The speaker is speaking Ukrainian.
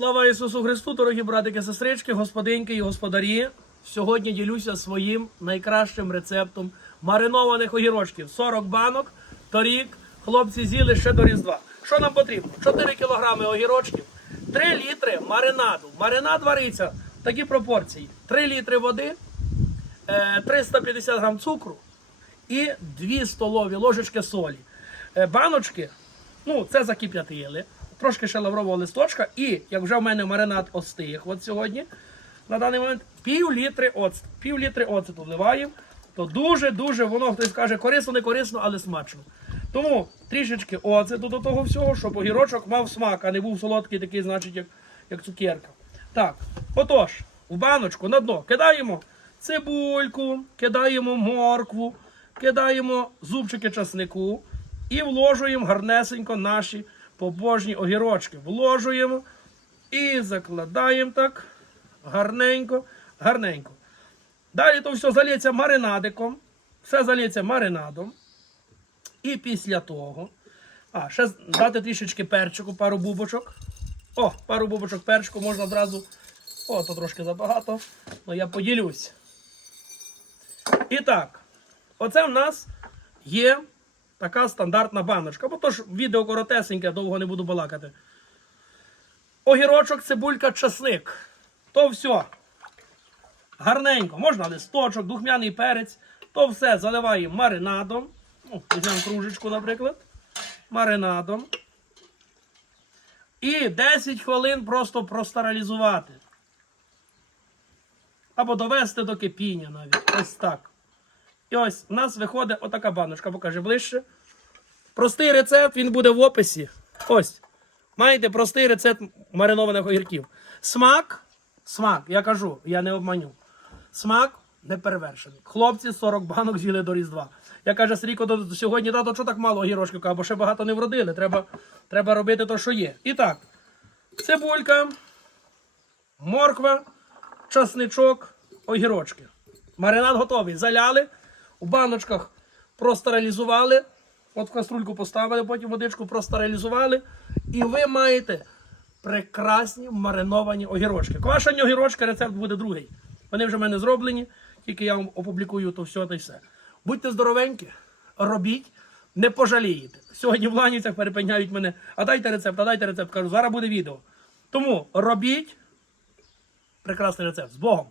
Слава Ісусу Христу, дорогі братики, сестрички, господинки і господарі. Сьогодні ділюся своїм найкращим рецептом маринованих огірочків. 40 банок. Торік хлопці з'їли ще до різдва. Що нам потрібно? 4 кг огірочків, 3 літри маринаду. Маринад вариться в такі пропорції: 3 літри води, 350 е, грам цукру і 2 столові ложечки солі. Е, баночки, ну, це закип'ятили трошки ще лаврового листочка. І як вже в мене маринад остиг от сьогодні, на даний момент пів оцту. Пів оцту вливаємо. То дуже-дуже воно, хтось каже, корисно, не корисно, але смачно. Тому трішечки оцету до того всього, щоб огірочок мав смак, а не був солодкий, такий, значить, як як цукерка. Так, отож, в баночку на дно кидаємо цибульку, кидаємо моркву, кидаємо зубчики часнику і вложуємо гарнесенько наші побожні огірочки. Вложуємо і закладаємо так. Гарненько, гарненько. Далі то все залється маринадиком. Все залється маринадом. І після того. А, ще дати трішечки перчику, пару бубочок. О, пару бубочок перчику можна одразу. О, то трошки забагато. Ну я поділюсь. І так, оце в нас є Така стандартна баночка. Бо то ж відео коротесеньке, довго не буду балакати. Огірочок, цибулька, часник. То все. Гарненько. Можна листочок, духмяний перець. То все заливаємо маринадом. Ну, кружечку, наприклад. Маринадом. І 10 хвилин просто простаралізувати. Або довести до кипіння навіть. Ось так. І ось в нас виходить отака баночка, покажи ближче. Простий рецепт, він буде в описі. Ось. Маєте простий рецепт маринованих огірків. Смак, смак, я кажу, я не обманю. Смак не перевершений. Хлопці 40 банок з'їли до Різдва. Я каже, Сріко, сьогодні тато, що так мало огірочків, або ще багато не вродили. Треба треба робити те, що є. І так, цибулька, морква, часничок, огірочки. Маринад готовий. Заляли у баночках простерилізували. От в каструльку поставили, потім водичку простерилізували. І ви маєте прекрасні мариновані огірочки. Квашені огірочки, рецепт буде другий. Вони вже в мене зроблені, тільки я вам опублікую то все та й все. Будьте здоровенькі, робіть, не пожалієте. Сьогодні в ланіцях перепиняють мене, а дайте рецепт, а дайте рецепт. Кажу, зараз буде відео. Тому робіть прекрасний рецепт з Богом!